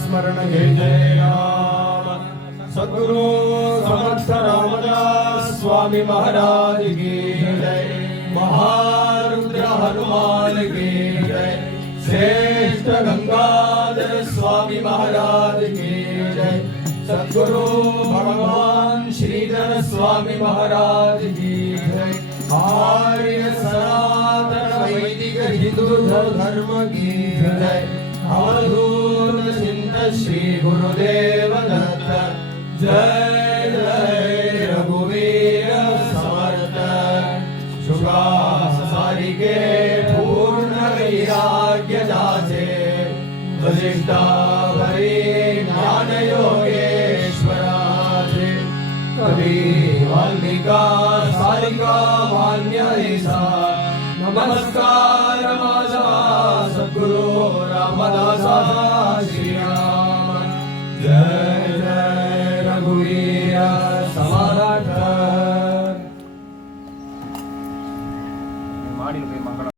स्मरण जय जय राम। सद्गुरु समर्थ रामदास स्वामी महाराज की जय। महारुद्र हनुमान की जय। श्रेष्ठ गंगाधर स्वामी महाराज की जय। सद्गुरु भगवान श्रीधर स्वामी महाराज की जय। आर्य सनातन वैदिक हिंदू धर्म की जय। अवधूत सिंध श्री गुरुदेव दत्त जय जय रघुवीर समर्थ। शुगा सारिके पूर्ण वैराग्य दासे वशिष्ठा हरि ज्ञान योगेश्वराजे। कवि वाल्मीका सारिका मान्य ऐसा नमस्कार माझा सद्गुरु रामदासा श्री राम। जय जय रघुवीर समर्थ।